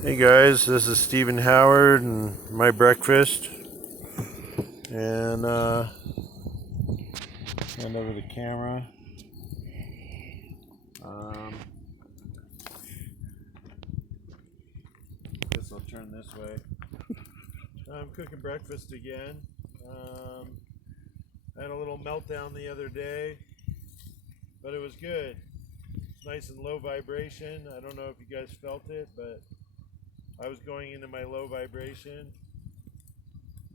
Hey guys, this is Stephen Howard and my breakfast. And hand over the camera. Guess I'll turn this way. I'm cooking breakfast again. I had a little meltdown the other day, but it was good. It's nice and low vibration. I don't know if you guys felt it, but I was going into my low vibration.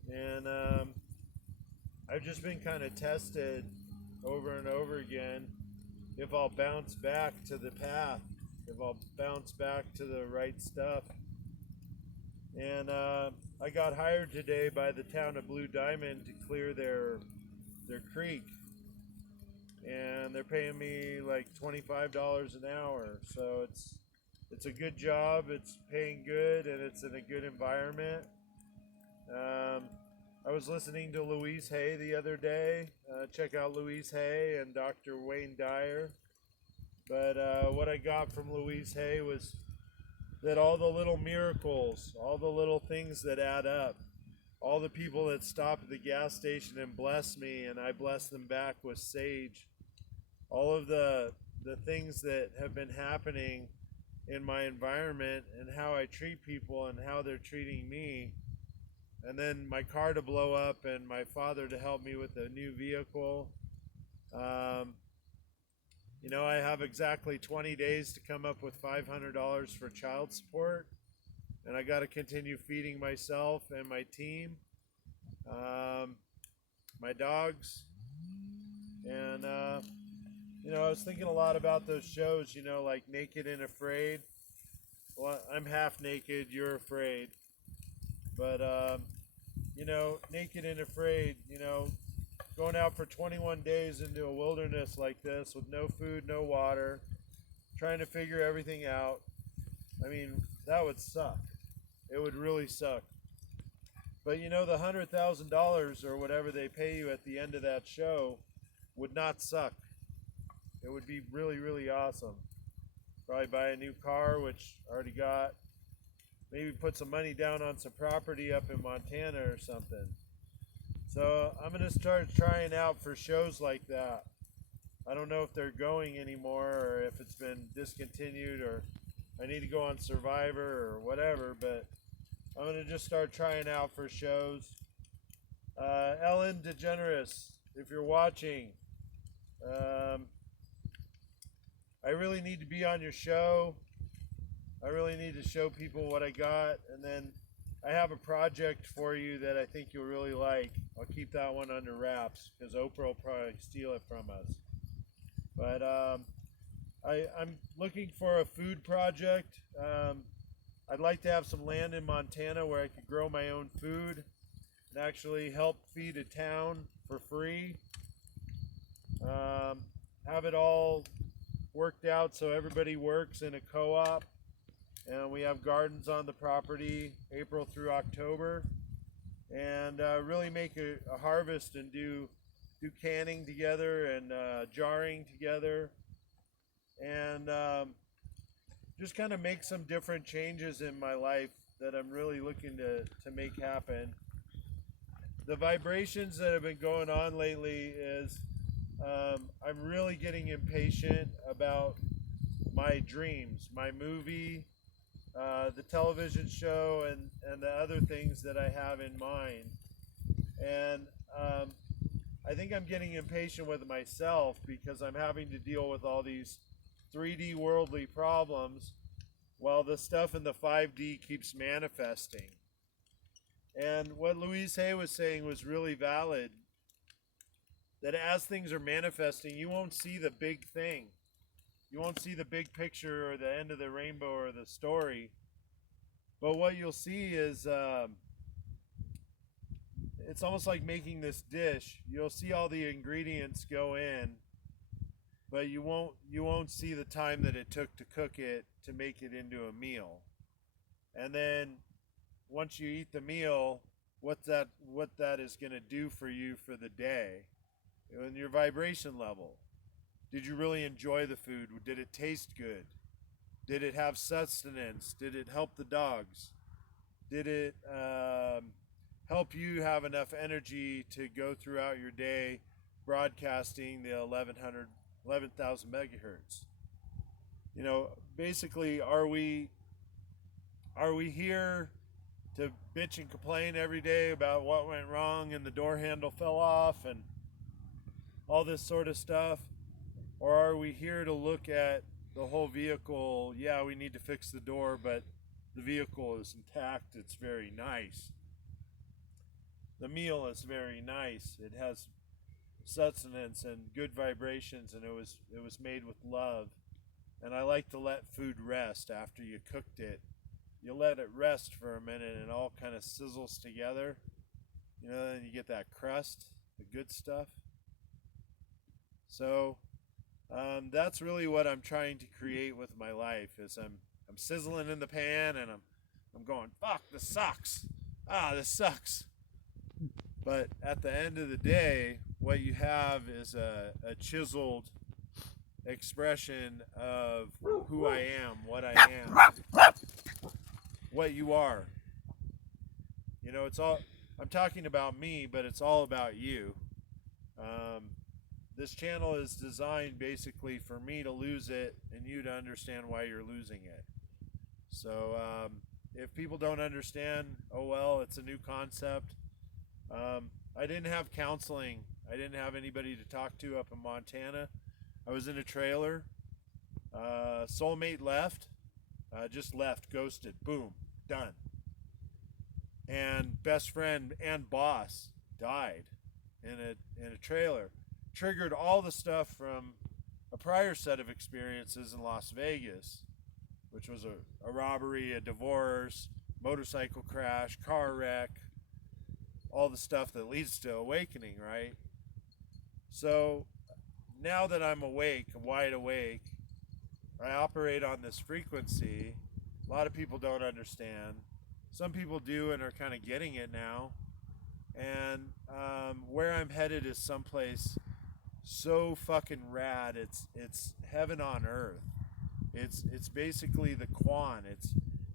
And I've just been kind of tested over and over again if I'll bounce back to the path, if I'll bounce back to the right stuff. And I got hired today by the town of Blue Diamond to clear their creek, and they're paying me like $25 an hour. So it's a good job. It's paying good, and it's in a good environment. I was listening to Louise Hay the other day. Check out Louise Hay and Dr. Wayne Dyer. But what I got from Louise Hay was that all the little miracles, all the little things that add up, all the people that stop at the gas station and bless me and I bless them back with sage, all of the things that have been happening in my environment and how I treat people and how they're treating me, and then my car to blow up and my father to help me with a new vehicle. I have exactly 20 days to come up with $500 for child support, and I got to continue feeding myself and my team, my dogs, and I was thinking a lot about those shows, like Naked and Afraid. Well, I'm half naked, you're afraid, but Naked and Afraid, going out for 21 days into a wilderness like this with no food, no water, trying to figure everything out. I mean, that would suck. It would really suck. But the $100,000 or whatever they pay you at the end of that show would not suck. It would be really, really awesome. Probably buy a new car, which I already got. Maybe put some money down on some property up in Montana or something. So I'm going to start trying out for shows like that. I don't know if they're going anymore or if it's been discontinued or I need to go on Survivor or whatever, but I'm going to just start trying out for shows. Ellen DeGeneres, if you're watching, I really need to be on your show. I really need to show people what I got, and then I have a project for you that I think you'll really like. I'll keep that one under wraps because Oprah will probably steal it from us. But I'm looking for a food project. I'd like to have some land in Montana where I could grow my own food and actually help feed a town for free. Have it all worked out so everybody works in a co-op. And we have gardens on the property April through October, and really make a harvest and do canning together and jarring together, and just kind of make some different changes in my life that I'm really looking to make happen. The vibrations that have been going on lately is I'm really getting impatient about my dreams, my movie, the television show, and the other things that I have in mind. And I think I'm getting impatient with myself because I'm having to deal with all these 3D worldly problems while the stuff in the 5D keeps manifesting. And what Louise Hay was saying was really valid, that as things are manifesting, you won't see the big thing. You won't see the big picture or the end of the rainbow or the story. But what you'll see is it's almost like making this dish. You'll see all the ingredients go in, but you won't see the time that it took to cook it to make it into a meal. And then once you eat the meal, what that is going to do for you for the day and your vibration level. Did you really enjoy the food? Did it taste good? Did it have sustenance? Did it help the dogs? Did it help you have enough energy to go throughout your day broadcasting the 11,000 megahertz? You know, basically, are we here to bitch and complain every day about what went wrong and the door handle fell off and all this sort of stuff? Or are we here to look at the whole vehicle? Yeah, we need to fix the door, but the vehicle is intact. It's very nice. The meal is very nice. It has sustenance and good vibrations, and it was made with love. And I like to let food rest after you cooked it. You let it rest for a minute and it all kind of sizzles together. You know, then you get that crust, the good stuff. So that's really what I'm trying to create with my life. Is I'm sizzling in the pan and I'm going, fuck, this sucks. This sucks. But at the end of the day, what you have is a chiseled expression of who I am, what I am, what you are. You know, it's all, I'm talking about me, but it's all about you. This channel is designed basically for me to lose it and you to understand why you're losing it. So if people don't understand, oh well, it's a new concept. I didn't have counseling. I didn't have anybody to talk to up in Montana. I was in a trailer. Soulmate left. Just left, ghosted. Boom, done. And best friend and boss died in a trailer. Triggered all the stuff from a prior set of experiences in Las Vegas, which was a robbery, a divorce, motorcycle crash, car wreck, all the stuff that leads to awakening, right? So now that I'm awake, wide awake, I operate on this frequency. A lot of people don't understand. Some people do and are kind of getting it now. And where I'm headed is someplace so fucking rad. It's heaven on earth. It's basically the Quan.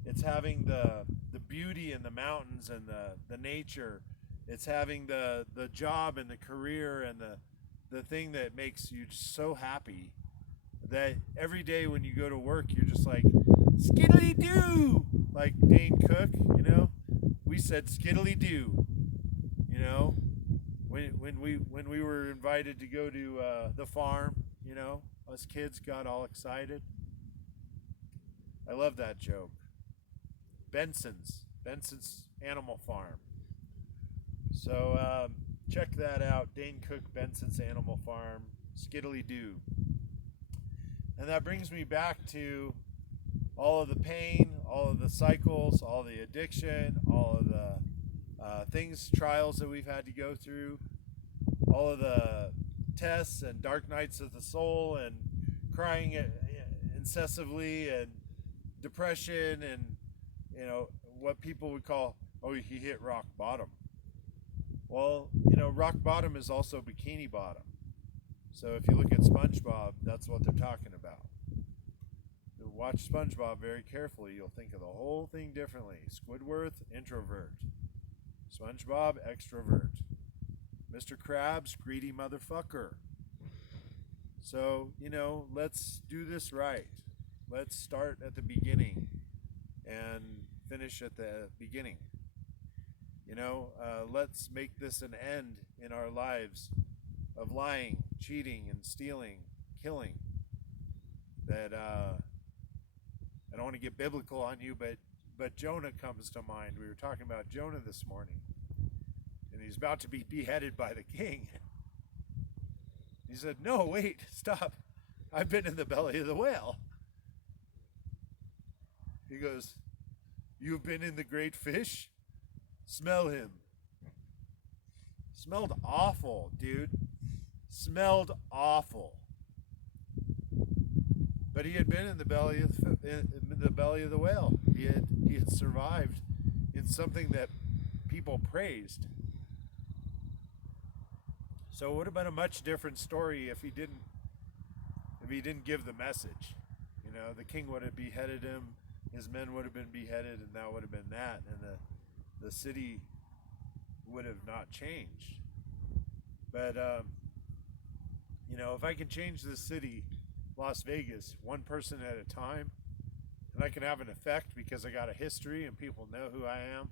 It's having the beauty in the mountains and the nature. It's having the job and the career and the thing that makes you so happy that every day when you go to work you're just like skiddly doo, like Dane Cook, you know. We said skiddly doo, you know. When we were invited to go to the farm, you know, us kids got all excited. I love that joke. Benson's Animal Farm. So check that out, Dane Cook, Benson's Animal Farm, skiddly doo. And that brings me back to all of the pain, all of the cycles, all the addiction, all of the trials that we've had to go through, all of the tests and dark nights of the soul and crying incessantly and depression and, you know, what people would call, oh, he hit rock bottom. Well, you know, rock bottom is also bikini bottom. So if you look at SpongeBob, that's what they're talking about. Watch SpongeBob very carefully. You'll think of the whole thing differently. Squidward, introvert. SpongeBob, extrovert. Mr. Krabs, greedy motherfucker. So, you know, let's do this right. Let's start at the beginning and finish at the beginning. You know, let's make this an end in our lives of lying, cheating, and stealing, killing. That I don't want to get biblical on you, but Jonah comes to mind. We were talking about Jonah this morning, and he's about to be beheaded by the king. He said, "No, wait, stop! I've been in the belly of the whale." He goes, "You've been in the great fish? Smell him." Smelled awful, dude. Smelled awful. But he had been in the belly of the whale. He had survived in something that people praised. So it would have been a much different story if he didn't give the message, you the king would have beheaded him, his men would have been beheaded, and that would have been that, and the city would have not changed. But if I can change the city, Las Vegas, one person at a time, and I can have an effect because I got a history and people know who I am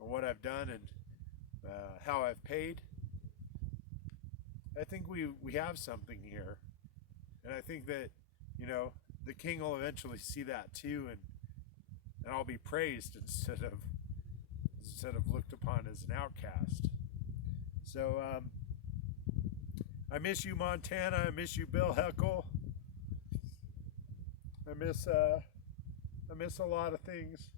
and what I've done and how I've paid, I think we have something here. And I think that, the king will eventually see that too, and I'll be praised instead of looked upon as an outcast. So I miss you, Montana. I miss you, Bill Heckle. I miss a lot of things.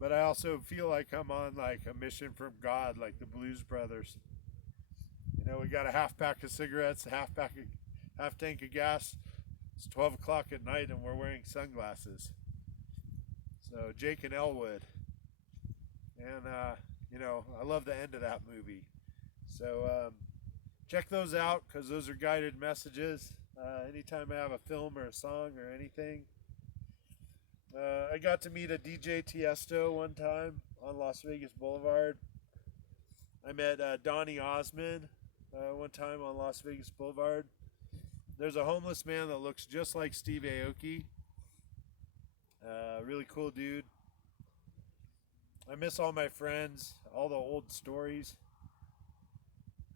But I also feel like I'm on like a mission from God, like the Blues Brothers. We got a half pack of cigarettes, a half tank of gas. It's 12 o'clock at night and we're wearing sunglasses. So Jake and Elwood. And, I love the end of that movie. So check those out because those are guided messages. Anytime I have a film or a song or anything. I got to meet a DJ Tiesto one time on Las Vegas Boulevard. I met Donny Osmond one time on Las Vegas Boulevard. There's a homeless man that looks just like Steve Aoki. Really cool dude. I miss all my friends, all the old stories.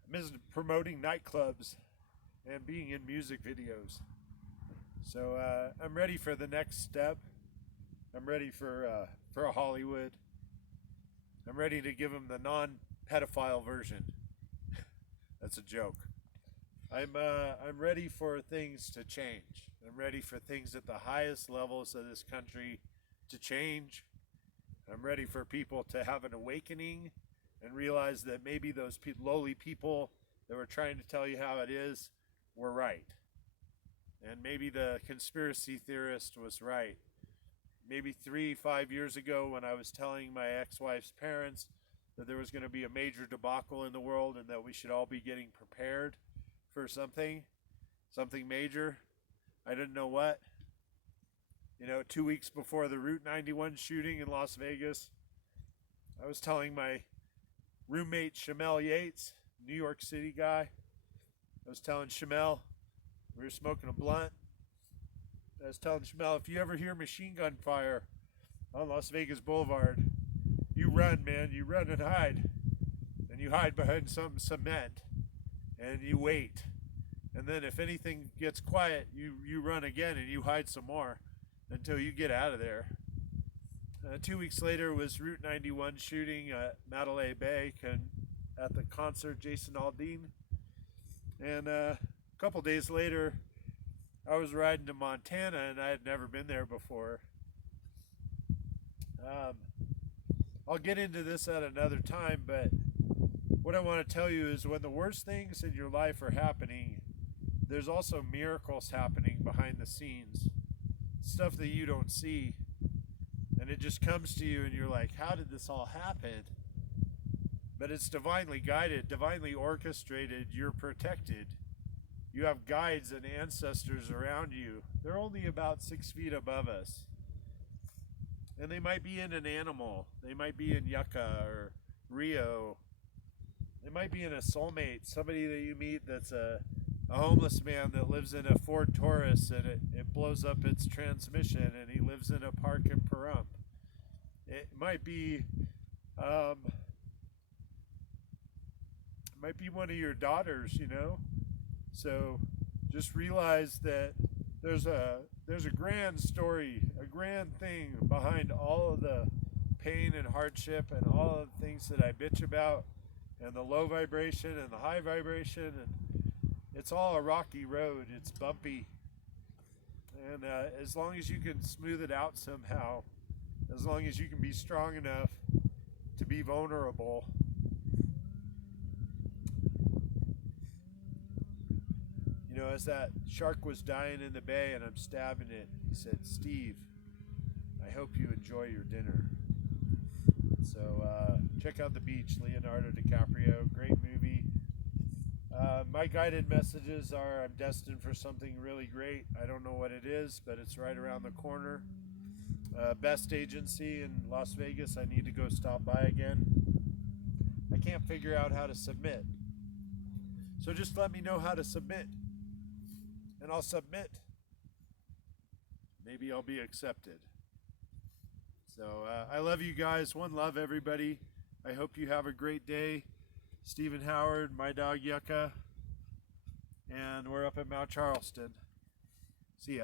I miss promoting nightclubs and being in music videos. So I'm ready for the next step. I'm ready for a Hollywood. I'm ready to give them the non-pedophile version. That's a joke. I'm ready for things to change. I'm ready for things at the highest levels of this country to change. I'm ready for people to have an awakening and realize that maybe those lowly people that were trying to tell you how it is were right. And maybe the conspiracy theorist was right. Maybe 3-5 years ago when I was telling my ex-wife's parents that there was going to be a major debacle in the world and that we should all be getting prepared for something major. I didn't know what. 2 weeks before the Route 91 shooting in Las Vegas, I was telling my roommate Shamel Yates, New York City guy, I was telling Shamel, we were smoking a blunt. I was telling Shamel, if you ever hear machine gun fire on Las Vegas Boulevard, you run, man. You run and hide. And you hide behind some cement. And you wait. And then if anything gets quiet, you run again and you hide some more until you get out of there. 2 weeks later was Route 91 shooting at Mandalay Bay at the concert Jason Aldean. And a couple days later, I was riding to Montana and I had never been there before. I'll get into this at another time, but what I want to tell you is when the worst things in your life are happening, there's also miracles happening behind the scenes. Stuff that you don't see. And it just comes to you and you're like, how did this all happen? But it's divinely guided, divinely orchestrated. You're protected. You have guides and ancestors around you. They're only about 6 feet above us. And they might be in an animal. They might be in Yucca or Rio. They might be in a soulmate, somebody that you meet that's a homeless man that lives in a Ford Taurus and it blows up its transmission and he lives in a park in Pahrump. It might be one of your daughters, So just realize that there's a grand story, a grand thing behind all of the pain and hardship and all of the things that I bitch about and the low vibration and the high vibration, and it's all a rocky road. It's bumpy, and as long as you can smooth it out somehow, as long as you can be strong enough to be vulnerable, as that shark was dying in the bay and I'm stabbing it, he said, "Steve, I hope you enjoy your dinner." So check out The Beach, Leonardo DiCaprio, great movie. My guided messages are I'm destined for something really great. I don't know what it is, but it's right around the corner. Best agency in Las Vegas. I need to go stop by again. I can't figure out how to submit. So just let me know how to submit, and I'll submit. Maybe I'll be accepted. So I love you guys. One love, everybody. I hope you have a great day. Stephen Howard, my dog Yucca, and we're up at Mount Charleston. See ya.